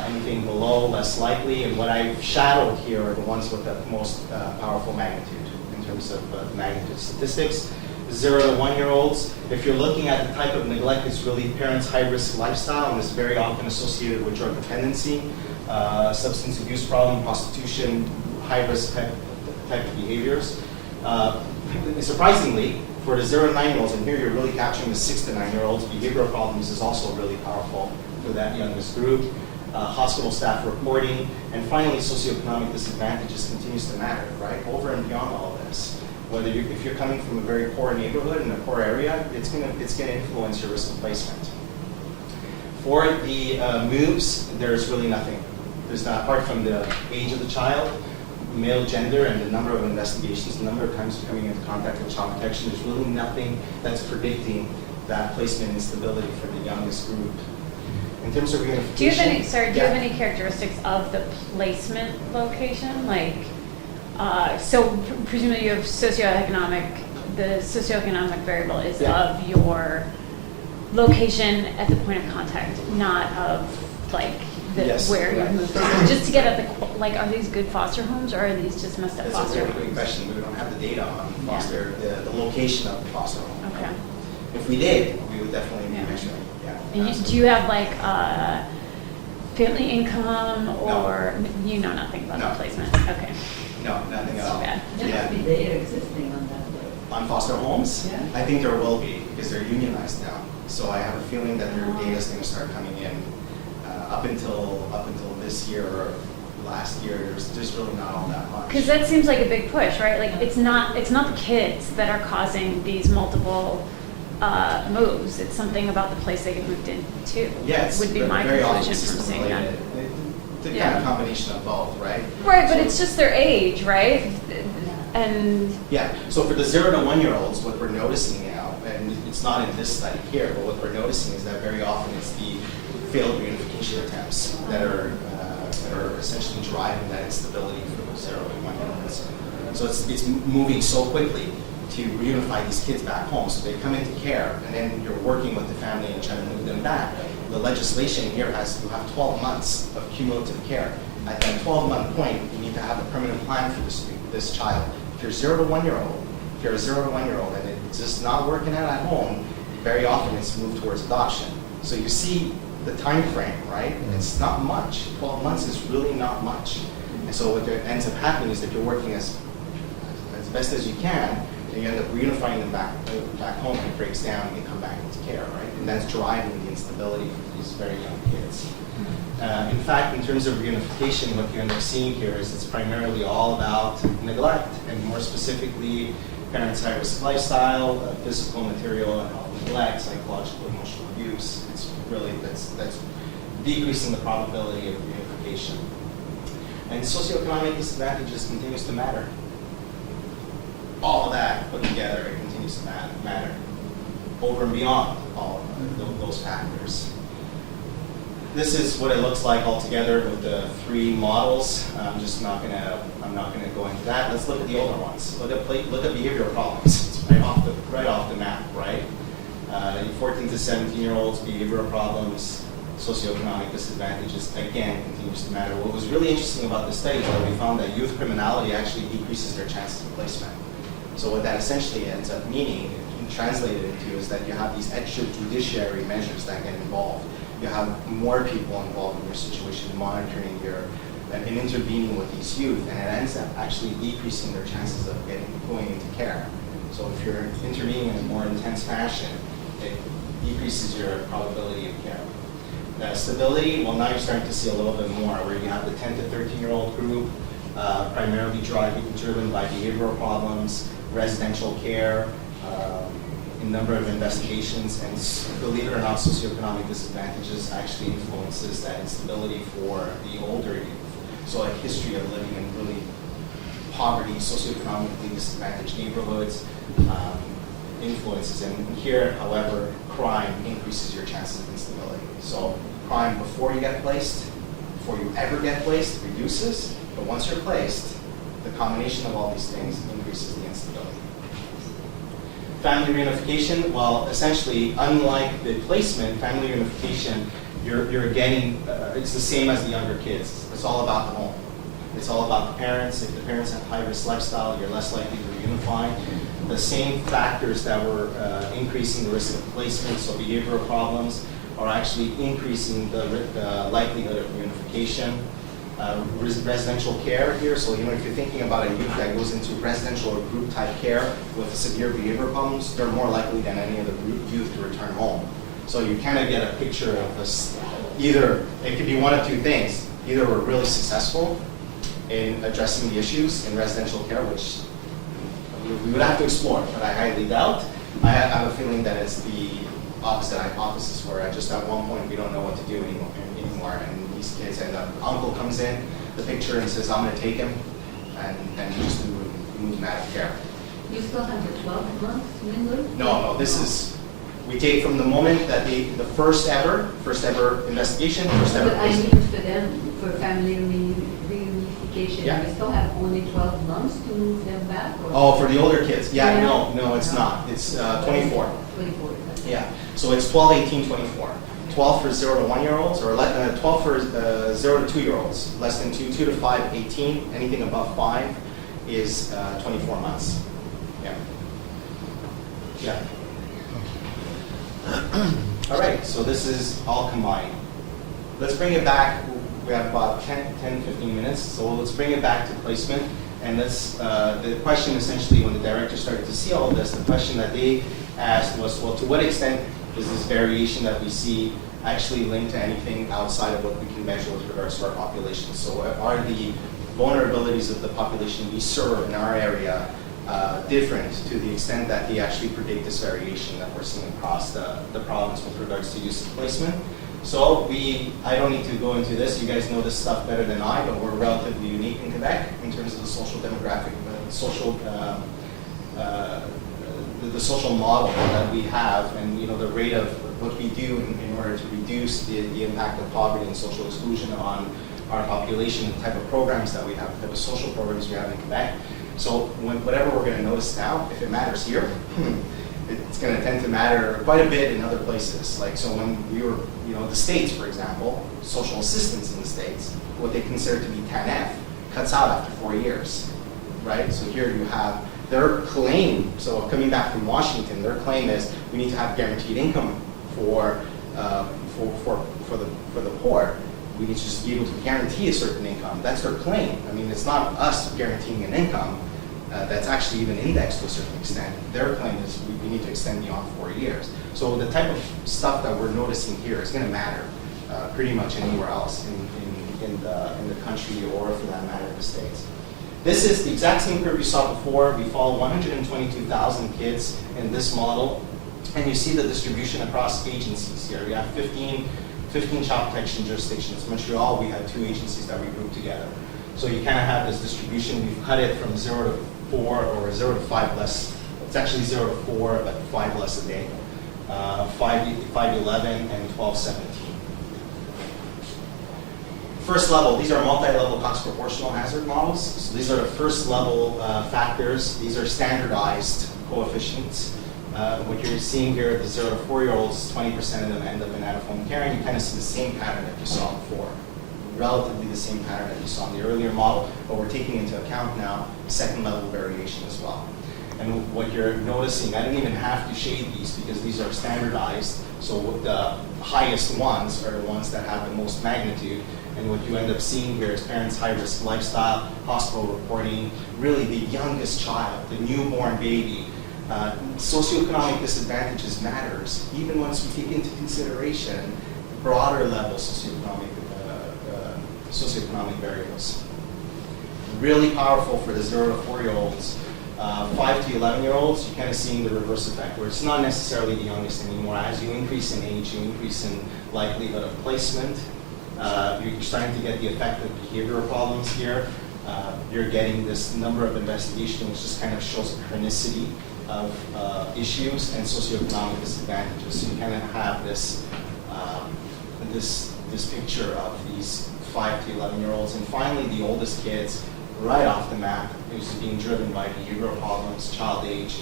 Anything below, less likely. And what I've shadowed here are the ones with the most powerful magnitude in terms of magnitude statistics. 0 to 1-year-olds, if you're looking at the type of neglect, it's really parents' high-risk lifestyle, and it's very often associated with drug dependency, substance abuse problem, prostitution, high-risk type of behaviors. Surprisingly, for the 0 to 9-year-olds, and here you're really capturing the 6 to 9-year-olds, behavioral problems is also really powerful for that youngest group. Hospital staff reporting, and finally, socioeconomic disadvantages continues to matter, right? Over and beyond all of this. Whether if you're coming from a very poor neighborhood in a poor area, it's gonna influence your risk of placement. For the moves, there's really nothing. There's not, apart from the age of the child, male gender, and the number of investigations, the number of times you're coming into contact with child protection, there's really nothing that's predicting that placement instability for the youngest group. In terms of reunification, Do you have any characteristics of the placement location? Like, so presumably you have the socioeconomic variable is of your location at the point of contact, not of like where you're moved to. Just to get at the, are these good foster homes, or are these just messed up That's foster a very homes? good question. We don't have the data on foster, the location of the foster home. Okay. If we did, we would definitely be measuring. And do you have family income, or you know nothing about the placement? Okay. No, nothing at So all. bad. There must be data existing on that. On foster homes? Yeah. I think there will be, because they're unionized now. So I have a feeling that their data is going to start coming in up until this year, or last year, there's really not all that much. Because that seems like a big push, right? Like, it's not the kids that are causing these multiple moves. It's something about the place they get moved into. Yeah, it's would be my very often conclusion from system seeing that. related. The kind Yeah. of combination of both, right? Right, but So- it's just their age, right? And Yeah, so for the 0 to 1 year olds, what we're noticing now, and it's not in this study here, but what we're noticing is that very often it's the failed reunification attempts that are essentially driving that instability for those 0 to 1 year olds. So it's moving so quickly to reunify these kids back home. So they come into care, and then you're working with the family and trying to move them back. The legislation here has you have 12 months of cumulative care. At that 12-month point, you need to have a permanent plan for this child. If you're 0 to 1 year old, and it's just not working out at home, very often it's moved towards adoption. So you see the time frame, right? It's not much. 12 months is really not much. And so what ends up happening is that you're working as best as you can, and you end up reunifying them back home, and it breaks down, and they come back into care, right? And that's driving the instability for these very young kids. In fact, in terms of reunification, what you end up seeing here is it's primarily all about neglect, and more specifically, parents' high-risk lifestyle, physical, material, and health neglect, psychological, emotional abuse. It's really, that's decreasing the probability of reunification. And socioeconomic disadvantages continues to matter. All of that put together, it continues to matter over and beyond all of those factors. This is what it looks like altogether with the 3 models. I'm not gonna go into that. Let's look at the older ones. Look at behavioral problems. It's right off the map, right? 14 to 17-year-olds, behavioral problems, socioeconomic disadvantages, again, continues to matter. What was really interesting about this study is that we found that youth criminality actually decreases their chances of placement. So what that essentially ends up meaning, translated into, is that you have these extrajudiciary measures that get involved. You have more people involved in your situation, monitoring and intervening with these youth, and it ends up actually decreasing their chances of going into care. So if you're intervening in a more intense fashion, it decreases your probability of care. Stability, well, now you're starting to see a little bit more, where you have the 10 to 13-year-old group, primarily driven by behavioral problems, residential care, a number of investigations, and believe it or not, socioeconomic disadvantages actually influences that instability for the older youth. So a history of living in really poverty, socioeconomically disadvantaged neighborhoods influences. And here, however, crime increases your chances of instability. So crime before you get placed, before you ever get placed, reduces, but once you're placed, the combination of all these things increases the instability. Family reunification, well, essentially, unlike the placement, family reunification, you're getting, it's the same as the younger kids. It's all about the home. It's all about the parents. If the parents have high-risk lifestyle, you're less likely to reunify. The same factors that were increasing the risk of placement, so behavioral problems, are actually increasing the likelihood of reunification. Residential care here, so if you're thinking about a youth that goes into residential or group type care with severe behavioral problems, they're more likely than any other youth to return home. So you kind of get a picture of this. Either it could be one of 2 things. Either we're really successful in addressing the issues in residential care, which we would have to explore, but I highly doubt. I have a feeling that it's the opposite hypothesis, where at one point we don't know what to do anymore, and these kids end up, uncle comes in the picture and says, I'm going to take him, and you just move him out of care. You still have the 12 months window? No, this is, we take from the moment that the first ever investigation, But I mean for them, for family reunification, Yeah. you still have only 12 months to move them back? Or? Oh, for the older kids? Yeah, Yeah. no, it's not. It's 24. 24. Yeah, so it's 12, 18, 24. 12 for 0 to 1 year olds, or 12 for 0 to 2 year olds. Less than 2 to 5, 18. Anything above 5 is 24 months. Yeah. Yeah. All right, so this is all combined. Let's bring it back. We have about 10, 15 minutes, so let's bring it back to placement. And let's, the question essentially, when the director started to see all of this, the question that they asked was, well, to what extent is this variation that we see actually linked to anything outside of what we can measure with regards to our population. So are the vulnerabilities of the population we serve in our area different to the extent that they actually predict this variation that we're seeing across the province with regards to use of placement? So I don't need to go into this, you guys know this stuff better than I, but we're relatively unique in Quebec in terms of the social demographic, the social model that we have, and the rate of what we do in order to reduce the impact of poverty and social exclusion on our population, the type of programs that we have, the type of social programs we have in Quebec. So whatever we're going to notice now, if it matters here, it's going to tend to matter quite a bit in other places. Like, so when we were, the States, for example, social assistance in the States, what they consider to be 10F, cuts out after 4 years, right? So here you have their claim, so coming back from Washington, their claim is we need to have guaranteed income for the poor. We need to just be able to guarantee a certain income. That's their claim. I mean, it's not us guaranteeing an income that's actually even indexed to a certain extent. Their claim is we need to extend beyond 4 years. So the type of stuff that we're noticing here is going to matter pretty much anywhere else in the country, or for that matter, the States. This is the exact same curve you saw before. We follow 122,000 kids in this model, and you see the distribution across agencies here. We have 15 child protection jurisdictions. Montreal, we had 2 agencies that we grouped together. So you kind of have this distribution. We've cut it from 0 to 4 or 0 to 5 less. It's actually 0 to 4, but 5 less a day. 511 and 1217. First level, these are multi-level cost proportional hazard models. So these are the first level factors. These are standardized coefficients. What you're seeing here, the 0 to 4-year-olds, 20% of them end up in out-of-home care, and you kind of see the same pattern that you saw before. Relatively the same pattern that you saw in the earlier model, but we're taking into account now second level variation as well. And what you're noticing, I didn't even have to shade these because these are standardized, so the highest ones are the ones that have the most magnitude. And what you end up seeing here is parents' high-risk lifestyle, hospital reporting, really the youngest child, the newborn baby. Socioeconomic disadvantages matters, even once we take into consideration broader level socioeconomic variables. Really powerful for the 0 to 4-year-olds. 5 to 11-year-olds, you're kind of seeing the reverse effect, where it's not necessarily the youngest anymore. As you increase in age, you increase in likelihood of placement. You're starting to get the effect of behavioral problems here. You're getting this number of investigations, which just kind of shows the chronicity of issues and socioeconomic disadvantages. So you kind of have this this picture of these 5 to 11-year-olds, and finally the oldest kids, right off the map, is being driven by behavioral problems, child age,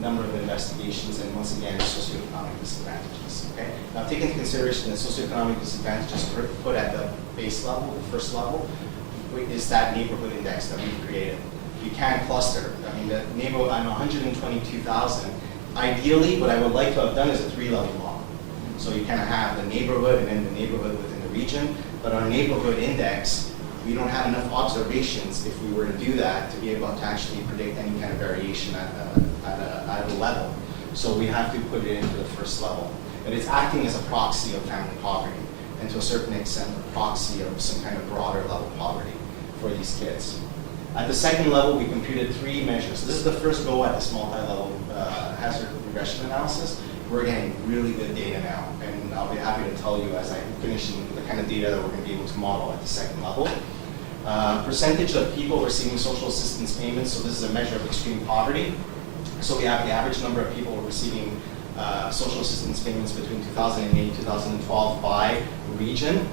number of investigations, and once again socioeconomic disadvantages. Okay. Now, take into consideration that socioeconomic disadvantages put at the base level, the first level, is that neighborhood index that we've created. You can cluster. I mean, the neighborhood on 122,000. Ideally, what I would like to have done is a 3-level model. So you kind of have the neighborhood and then the neighborhood within the region. But our neighborhood index, we don't have enough observations if we were to do that to be able to actually predict any kind of variation at a level. So we have to put it into the first level. But it's acting as a proxy of family poverty, and to a certain extent, a proxy of some kind of broader level poverty for these kids. At the second level, we computed 3 measures. This is the first go at this multi-level hazard regression analysis. We're getting really good data now, and I'll be happy to tell you as I finish the kind of data that we're going to be able to model at the second level. Percentage of people receiving social assistance payments, so this is a measure of extreme poverty. So we have the average number of people receiving social assistance payments between 2008 and 2012 by region.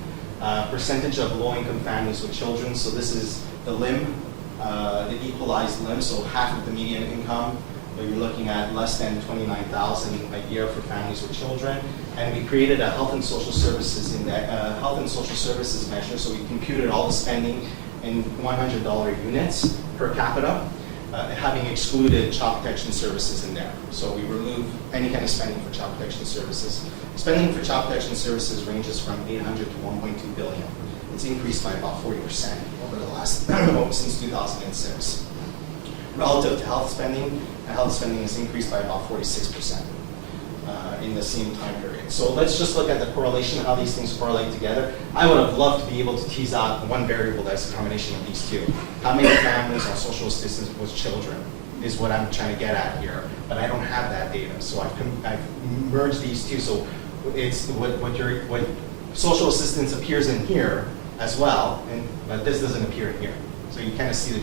Percentage of low-income families with children, so this is the limb, the equalized limb, so half of the median income. But you're looking at less than 29,000 a year for families with children. And we created a health and social services measure. So we computed all the spending in $100 units per capita, having excluded child protection services in there. So we remove any kind of spending for child protection services. Spending for child protection services ranges from 800 to 1.2 billion. It's increased by about 40% over the last since 2006. Relative to health spending has increased by about 46%. in the same time period. So let's just look at the correlation, how these things correlate together. I would have loved to be able to tease out one variable that's a combination of these two. How many families on social assistance with children is what I'm trying to get at here, but I don't have that data. So I've merged these two. So it's what social assistance appears in here as well, but this doesn't appear in here. So you kind of see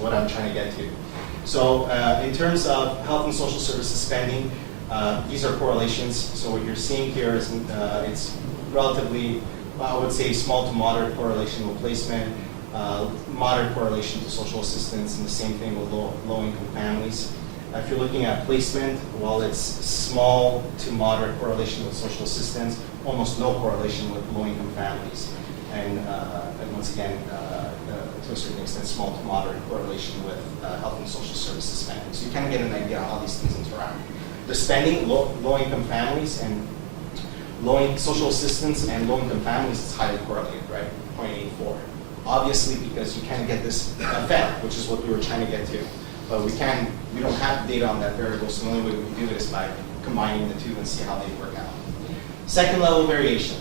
what I'm trying to get to. So in terms of health and social services spending, these are correlations. So what you're seeing here is it's relatively, I would say, small to moderate correlation with placement, moderate correlation to social assistance, and the same thing with low-income families. If you're looking at placement, while it's small to moderate correlation with social assistance, almost no correlation with low-income families. And once again, to a certain extent, small to moderate correlation with health and social services spending. So you kind of get an idea of how these things interact. The spending, low-income families and social assistance and low-income families is highly correlated, right? 0.84. Obviously, because you kind of get this effect, which is what we were trying to get to. But we don't have data on that variable, so the only way we can do it is by combining the two and see how they work out. Second level variation.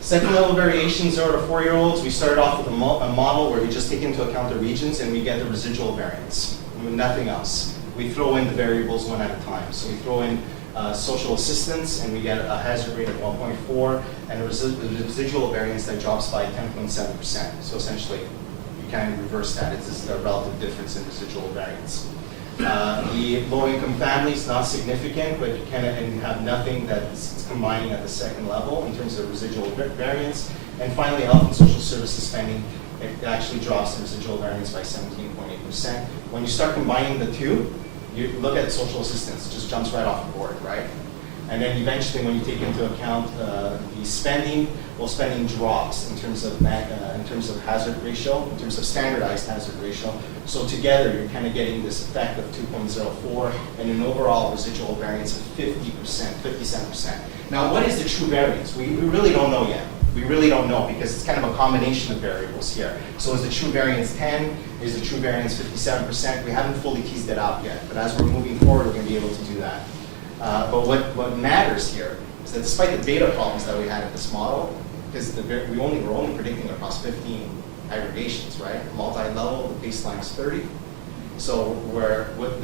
Second level variation, 0 to 4-year-olds, we started off with a model where we just take into account the regions and we get the residual variance, nothing else. We throw in the variables one at a time. So we throw in social assistance and we get a hazard rate of 1.4 and a residual variance that drops by 10.7%. So essentially, you kind of reverse that. It's just a relative difference in residual variance. The low-income families, not significant, but you kind of have nothing that's combining at the second level in terms of residual variance. And finally, health and social services spending, it actually drops the residual variance by 17.8%. When you start combining the two, you look at social assistance, it just jumps right off the board, right? And then eventually, when you take into account the spending, well, spending drops in terms of hazard ratio, in terms of standardized hazard ratio. So together, you're kind of getting this effect of 2.04 and an overall residual variance of 50%, 57%. Now, what is the true variance? We really don't know yet. We really don't know because it's kind of a combination of variables here. So is the true variance 10? Is the true variance 57%? We haven't fully teased it out yet, but as we're moving forward, we're going to be able to do that. But what matters here is that despite the beta problems that we had in this model, because we're only predicting across 15 aggregations, right? Multi-level, the baseline is 30. So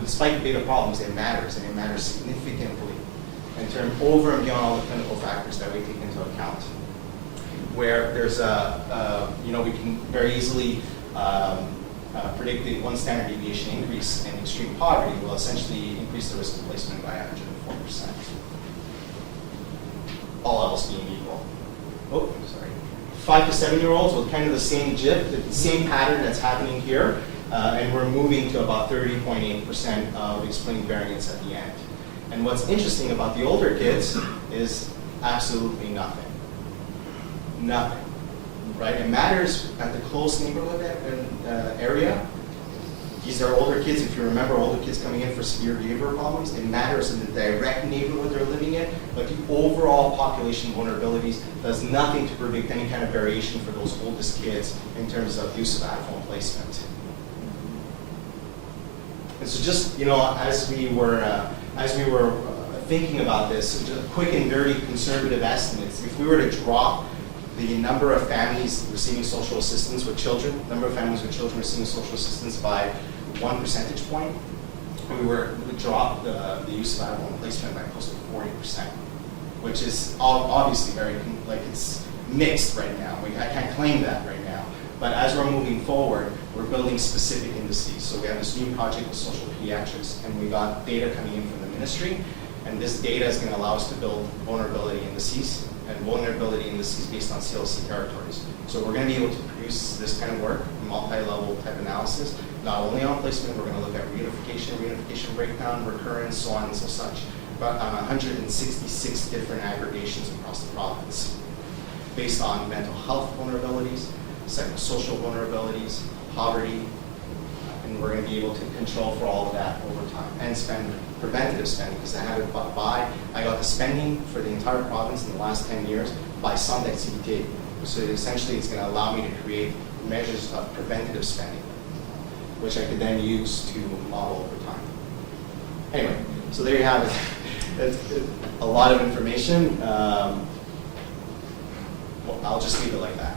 despite the beta problems, it matters, and it matters significantly in terms over and beyond all the clinical factors that we take into account. Where there's we can very easily predict the one standard deviation increase in extreme poverty will essentially increase the risk of placement by 104%. All else being equal. Oh, sorry. 5 to 7-year-olds with kind of the same GIF, the same pattern that's happening here, and we're moving to about 30.8% of explained variance at the end. And what's interesting about the older kids is absolutely nothing. Nothing, right? It matters at the close neighborhood area. These are older kids. If you remember, older kids coming in for severe behavioral problems, it matters in the direct neighborhood they're living in, but the overall population vulnerabilities does nothing to predict any kind of variation for those oldest kids in terms of use of at-home placement. And so just, as we were thinking about this, just quick and dirty conservative estimates, if we were to drop the number of families receiving social assistance with children, number of families with children receiving social assistance by 1 percentage point, we would drop the use of at-home placement by close to 40%, which is obviously it's mixed right now. I can't claim that right now. But as we're moving forward, we're building specific indices. So we have this new project with social pediatrics, and we got data coming in from the ministry, and this data is going to allow us to build vulnerability indices, and vulnerability indices based on CLC territories. So we're going to be able to produce this kind of work, multi-level type analysis, not only on placement, we're going to look at reunification breakdown, recurrence, so on and so such, but on 166 different aggregations across the province, based on mental health vulnerabilities, psychosocial vulnerabilities, poverty, and we're going to be able to control for all of that over time, and spend preventative spending, because I have it I got the spending for the entire province in the last 10 years by Sundex CBT. So essentially it's going to allow me to create measures of preventative spending, which I could then use to model over time. Anyway, so there you have it. It's a lot of information. Well, I'll just leave it like that.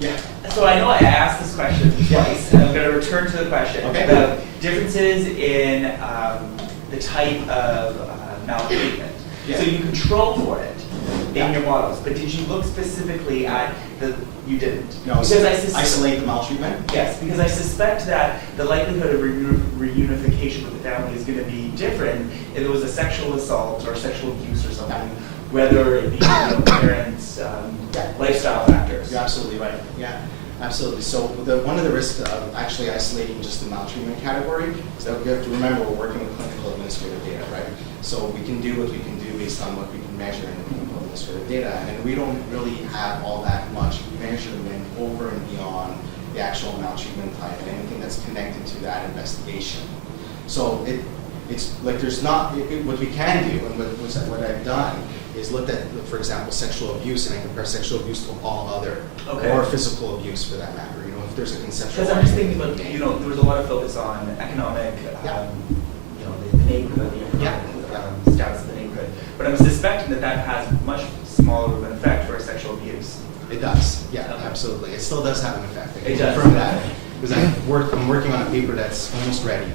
Yeah. So I know I asked this question twice, and I'm going to return to the question Okay. about differences in the type of maltreatment. Yeah. So you control for it Yeah. in your models, but did you look specifically at the? You didn't. No, because I isolate the maltreatment. Yes, because I suspect that the likelihood of reunification with the family is going to be different if it was a sexual assault or sexual abuse or something, whether it be parents, lifestyle factors. You're absolutely right. Yeah, absolutely. So one of the risks of actually isolating just the maltreatment category is that we have to remember we're working with clinical administrative data, right? So we can do what we can do based on what we can measure in the clinical administrative data, and we don't really have all that much measurement over and beyond the actual maltreatment type and anything that's connected to that investigation. So it's like there's not, what we can do, and what I've done is looked at, for example, sexual abuse, and I compare sexual abuse to all other, or physical abuse for that matter. You know, if there's a conceptual. Because I'm just thinking about, there was a lot of focus on economic, the neighborhood, the economic status of the neighborhood. But I'm suspecting that has much smaller of an effect for sexual abuse. It does, yeah, absolutely. It still does have an effect. I can It does. confirm that. Because I'm working on a paper that's almost ready,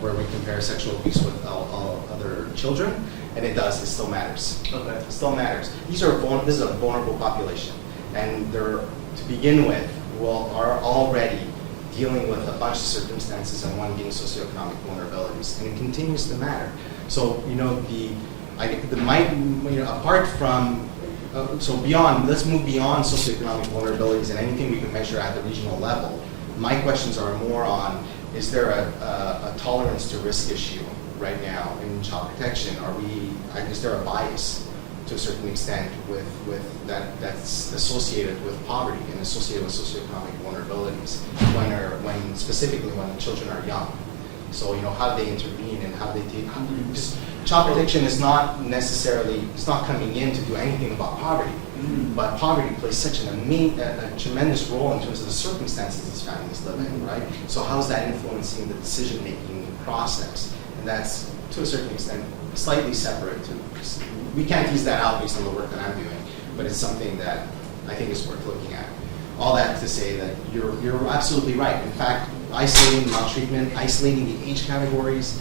where we compare sexual abuse with all other children, and it still matters. Okay. It still matters. This is a vulnerable population, and they're, to begin with, are already dealing with a bunch of circumstances, and one being socioeconomic vulnerabilities, and it continues to matter. So, apart from, let's move beyond socioeconomic vulnerabilities and anything we can measure at the regional level. My questions are more on, is there a tolerance to risk issue right now in child protection? Is there a bias to a certain extent with that's associated with poverty and associated with socioeconomic vulnerabilities specifically when the children are young? So, how do they intervene and how do they take, child protection is not necessarily, it's not coming in to do anything about poverty, but poverty plays such a tremendous role in terms of the circumstances these families live in, right? So how's that influencing the decision-making process? And that's, to a certain extent, slightly separate. We can't tease that out based on the work that I'm doing, but it's something that I think is worth looking at. All that to say that you're absolutely right. In fact, isolating maltreatment, isolating the age categories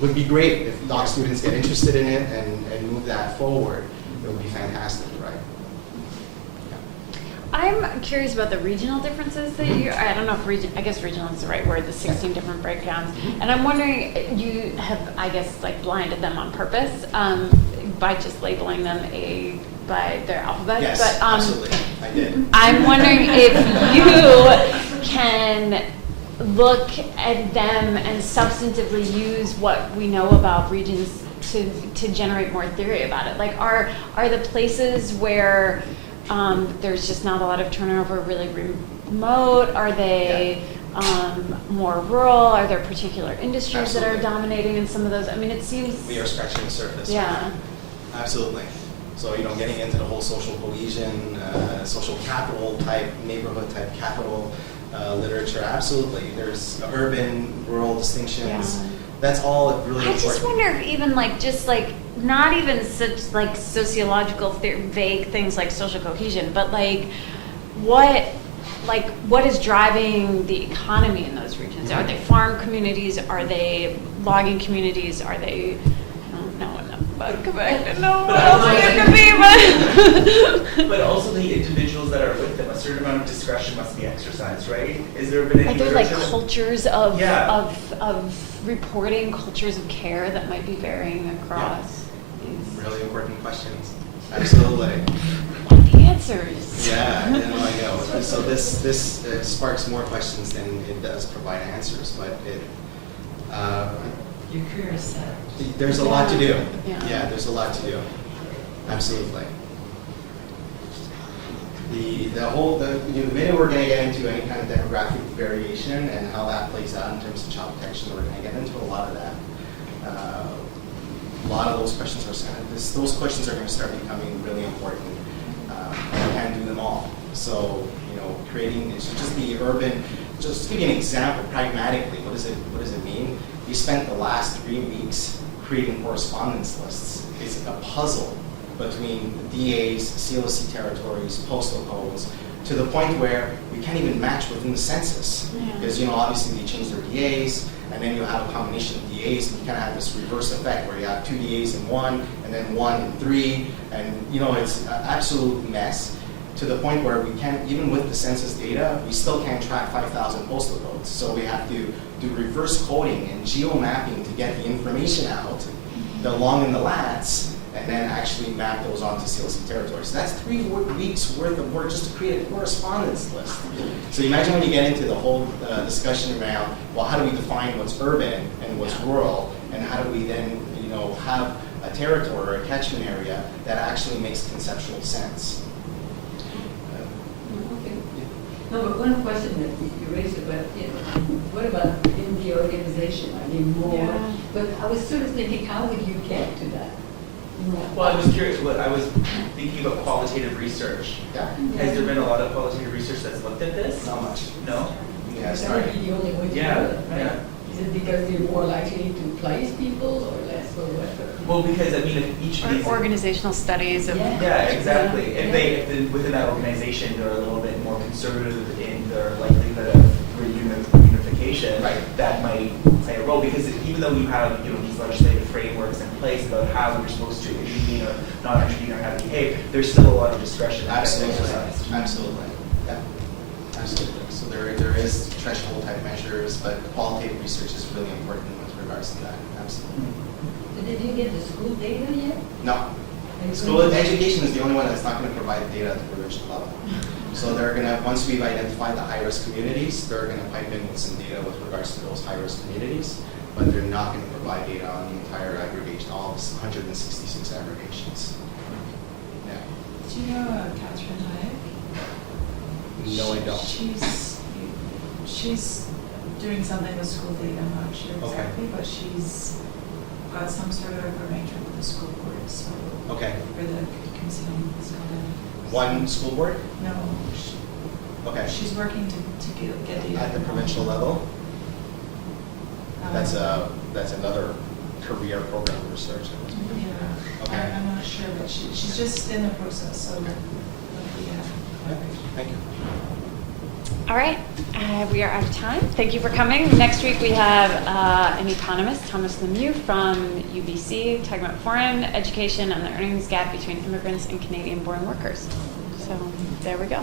would be great if doc students get interested in it and move that forward. It would be fantastic, right? I'm curious about the regional differences that I don't know if I guess regional is the right word, the 16 different breakdowns. And I'm wondering, you have, I guess, blinded them on purpose by just labeling them by their alphabet. Yes, but, absolutely, I did. I'm wondering if you can look at them and substantively use what we know about regions to generate more theory about it. Are the places where there's just not a lot of turnover really remote? Are they more rural? Are there particular industries that are dominating in some of those? I mean, it seems... We are scratching the surface. Yeah. Right? Absolutely. So, getting into the whole social cohesion, social capital type, neighborhood type capital literature, absolutely. There's urban, rural distinctions. Yeah. That's all really important. I just wonder if even not even such sociological vague things like social cohesion, but what is driving the economy in those regions? Are they farm communities? Are they logging communities? Are they, I don't know enough about Quebec to know what else it could be, but also the individuals that are with them, a certain amount of discretion must be exercised, right? Is there been any Are there cultures of reporting, cultures of care that might be varying across these? Really important questions. Absolutely. Want the answers. Yeah, I know. So this sparks more questions than it does provide answers, but Your career is set. There's a lot to do. Yeah. There's a lot to do. Absolutely. The minute we're going to get into any kind of demographic variation and how that plays out in terms of child protection, we're going to get into a lot of that. A lot of those questions those questions are going to start becoming really important. We can't do them all. So, creating, it's just the urban, just to give you an example, pragmatically, what does it mean? You spent the last 3 weeks creating correspondence lists. It's a puzzle between the DAs, CLC territories, postal codes, to the point where we can't even match within the census. Because, obviously they change their DAs, and then you have a combination of DAs, and you kind of have this reverse effect where you have 2 DAs in one, and then 1 in 3, and, it's an absolute mess. To the point where we can't, even with the census data, we still can't track 5,000 postal codes. So we have to do reverse coding and geo-mapping to get the information out, the long and the lats, and then actually map those onto CLC territories. So that's 3 weeks worth of work just to create a correspondence list. So imagine when you get into the whole discussion around, well, how do we define what's urban and what's rural, and how do we then, have a territory or a catchment area that actually makes conceptual sense. Okay. No, but one question that you raised about, what about in the organization? I mean, more, Yeah. but I was sort of thinking, how would you get to that? Well, I was curious, I was thinking about qualitative research. Yeah, Has there been a lot of qualitative research that's looked at this? not much. No? Yeah, That sorry. would be the only way to do Yeah, it, right? yeah. Is it because they're more likely to place people or less or what? Well, because if each of these. Or organizational studies of. Yeah. Yeah, exactly. Yeah. If within that organization, they're a little bit more conservative in their likelihood of reunification, Right. that might play a role. Because even though you have, these legislative frameworks in place about how we're supposed to intervene or not intervene or how to behave, there's still a lot of discretion. that gets Absolutely, exercised. absolutely, yeah, absolutely. So there is threshold type measures, but qualitative research is really important with regards to that, absolutely. But did you get the school data yet? No, school education is the only one that's not going to provide data at the provincial level. So they're going to, once we've identified the high-risk communities, they're going to pipe in with some data with regards to those high-risk communities, but they're not going to provide data on the entire aggregation, all 166 aggregations. Yeah. Do you know Catherine Hayek? No, I don't. She's doing something with school data, I'm not sure Okay. exactly, but she's got some sort of arrangement with the school board, so. Okay. For the concealing scholar. One school board? No, Okay. she's working to get data. At the provincial level? Um, That's another career program research. Yeah, Okay. I'm not sure, but she's just in the process, so. Okay, thank you. All right, we are out of time. Thank you for coming. Next week we have an economist, Thomas Lemieux from UBC, talking about foreign education and the earnings gap between immigrants and Canadian-born workers. So there we go.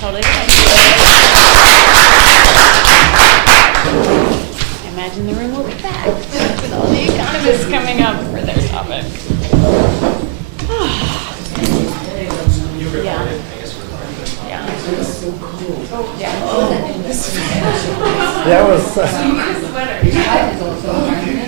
Totally good. I imagine the room will be packed with all the economists coming up for their topic. You recorded, Yeah. I guess we're recording. Yeah. That was. Your wife is also a